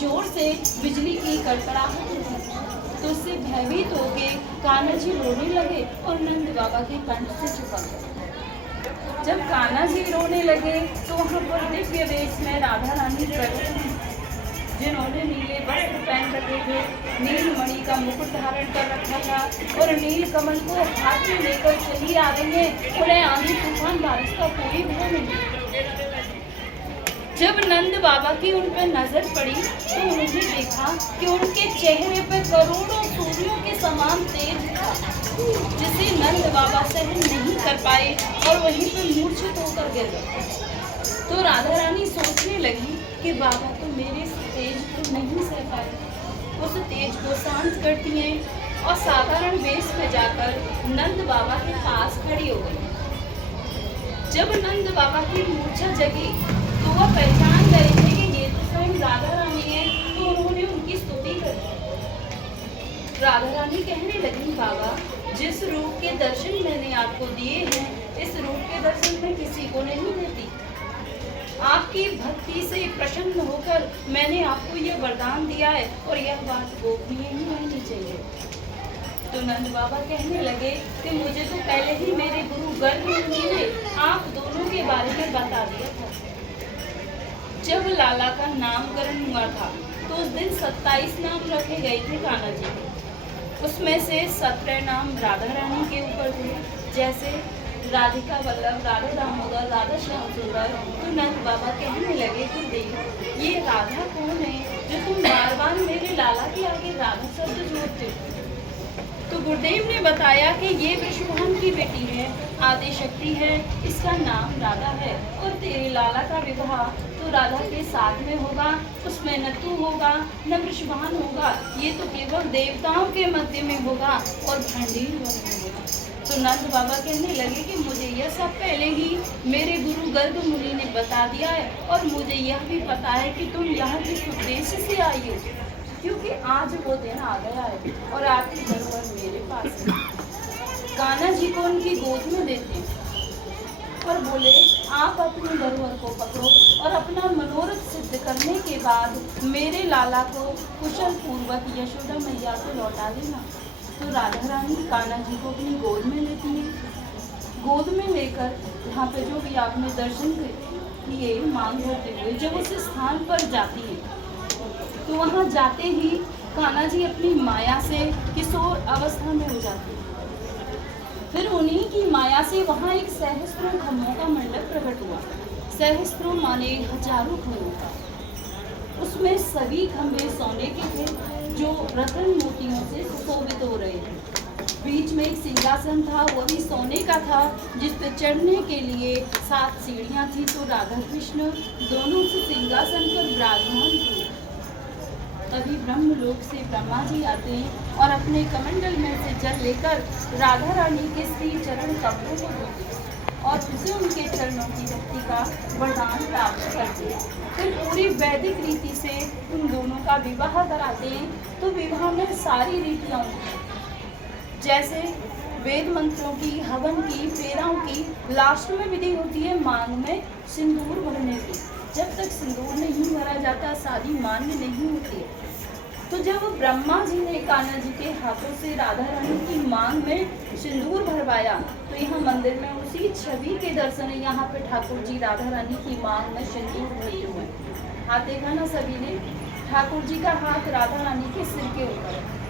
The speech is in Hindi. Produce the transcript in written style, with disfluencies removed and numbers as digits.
जोर से बिजली की कड़कड़ाहट हुई तो उससे भयभीत होके कान्हा जी रोने लगे और नंद बाबा के कंठ से चिपक गए। जब कान्हा जी रोने लगे तो वहाँ पर दिव्य वेश में राधा रानी प्रकट हुई, जिन्होंने नीले वस्त्र पहन रखे थे, नील मणि का मुकुट धारण कर रखा था और नील कमल को हाथ में लेकर चली आ रही है। उन्हें आंधी तूफान बारिश का कोई भय नहीं। जब नंद बाबा की उन पर नजर पड़ी तो उन्होंने देखा कि उनके चेहरे पर करोड़ों सूर्यों के समान तेज था, जिसे नंद बाबा सहन नहीं कर पाए और वहीं पर मूर्छित होकर गिर गए। तो राधा रानी सोचने लगी कि बाबा तो मेरे इस तेज को नहीं सह पाए। उस तेज को शांत करती हैं और साधारण वेश में जाकर नंद बाबा के पास खड़ी हो गई। जब नंद बाबा की मूर्छा जगी तो वह पहचान गए थे कि ये तो स्वयं राधा रानी है, तो उन्होंने उनकी स्तुति कर। राधा रानी कहने लगी, बाबा जिस रूप के दर्शन मैंने आपको दिए हैं, इस रूप के दर्शन मैं किसी को नहीं देती। आपकी भक्ति से प्रसन्न होकर मैंने आपको यह वरदान दिया है और यह बात गोपनीय ही रहनी चाहिए। तो नंद बाबा कहने लगे कि मुझे तो पहले ही मेरे गुरु गर्ग मुनि ने आप दोनों के बारे में बता दिया था। जब लाला का नामकरण हुआ था तो उस दिन 27 नाम रखे गए थे कान्हा जी के। उसमें से 17 नाम राधा रानी के ऊपर थे, जैसे राधिका वल्लभ, राधा दामोदर, राधा श्याम सुंदर। तो नंद बाबा कहने लगे कि देख, ये राधा कौन है जो तुम बार बार मेरे लाला के आगे राधा शब्द जोड़ते हो। तो गुरुदेव ने बताया कि ये विष्णुवाहन की बेटी है, आदि शक्ति है, इसका नाम राधा है और तेरे लाला का विवाह तो राधा के साथ में होगा, उसमें न तू होगा न विष्णुवाहन होगा, ये तो केवल देवताओं के मध्य में होगा और भंडीर वन में होगा। तो नंद बाबा कहने लगे कि मुझे यह सब पहले ही मेरे गुरु गर्ग मुनि ने बता दिया है और मुझे यह भी पता है कि तुम यहाँ किस उद्देश्य से आई हो, क्योंकि आज वो दिन आ गया है और आपकी धरोहर मेरे पास है। कान्हा जी को उनकी गोद में देते और बोले, आप अपनी धरोहर को पकड़ो और अपना मनोरथ सिद्ध करने के बाद मेरे लाला को कुशल पूर्वक यशोदा मैया को लौटा देना। तो राधा रानी कान्हा जी को अपनी गोद में लेती है। गोद में लेकर यहाँ पे जो भी आपने दर्शन किए मांग भरते हुए जब उस स्थान पर जाती है तो वहाँ जाते ही कान्हा जी अपनी माया से किशोर अवस्था में हो जाते हैं। फिर उन्हीं की माया से वहाँ एक सहस्त्रों खम्भों का मंडप प्रकट हुआ। सहस्त्रों माने हजारों खम्भों का। उसमें सभी खम्भे सोने के थे जो रत्न मोतियों से सुशोभित हो रहे थे। बीच में एक सिंहासन था, वो भी सोने का था, जिस पर चढ़ने के लिए 7 सीढ़ियाँ थी। तो राधा कृष्ण दोनों से सिंहासन पर विराजमान थे। तभी ब्रह्मलोक से ब्रह्मा जी आते हैं और अपने कमंडल में से जल लेकर राधा रानी के श्री चरण कमलों को धोते हैं और उसे उनके चरणों की भक्ति का वरदान प्राप्त करते हैं। फिर पूरी वैदिक रीति से उन दोनों का विवाह कराते हैं। तो विवाह में सारी रीतियाँ होती हैं, जैसे वेद मंत्रों की, हवन की, फेराओं की। लास्ट में विधि होती है मांग में सिंदूर भरने की। जब तक सिंदूर नहीं भरा जाता शादी मान्य नहीं होती। तो जब ब्रह्मा जी ने कान्हा जी के हाथों से राधा रानी की मांग में सिंदूर भरवाया तो यहाँ मंदिर में उसी छवि के दर्शन है। यहाँ पे ठाकुर जी राधा रानी की मांग में सिंदूर भरे हुए। हाथ देखा ना सभी ने, ठाकुर जी का हाथ राधा रानी के सिर के ऊपर है।